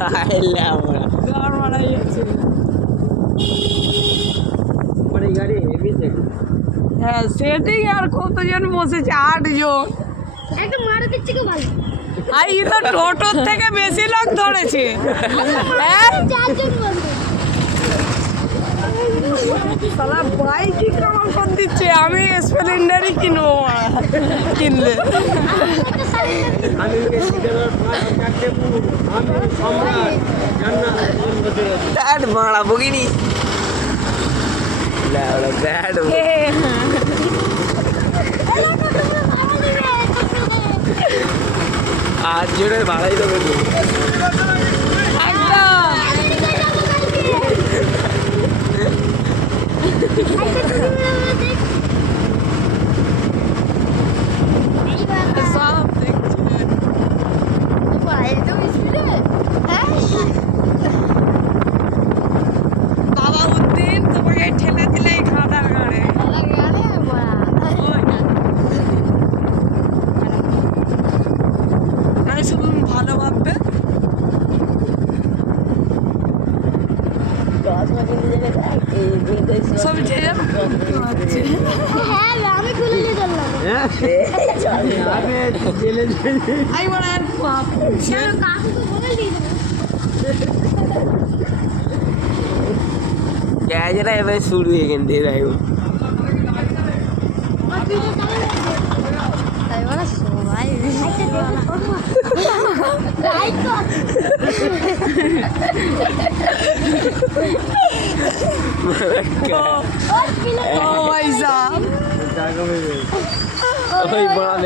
গাড় মারা গেছে। হ্যাঁ সেটাই, আর কতজন বসেছে? 8 জন। একটা মারা দিচ্ছে কি ভালো। আর এই তো টোটোর থেকে বেশি লোক ধরেছে। হ্যাঁ 4 জন বলবে। সালা বাইকই কেমন করে দিচ্ছে। আমি স্প্লেন্ডারই কিনবো কিনলে। ব্যাড মারা বগিনি ব্যাড আর জোরে ভাড়াই দেবে সব দেখছে। বাবা উদ্দিন তোমাকে ঠেলে দিলে খাদার গাড়ে। আমি শুধু ভালো ভাববে। সব যে আমি খুলে নিয়ে চললাম। I want to pop. चलो काकू को बोल दी क्या जरा है भाई शुरू ही कर दे रहा है वो Oh my God. बड़ा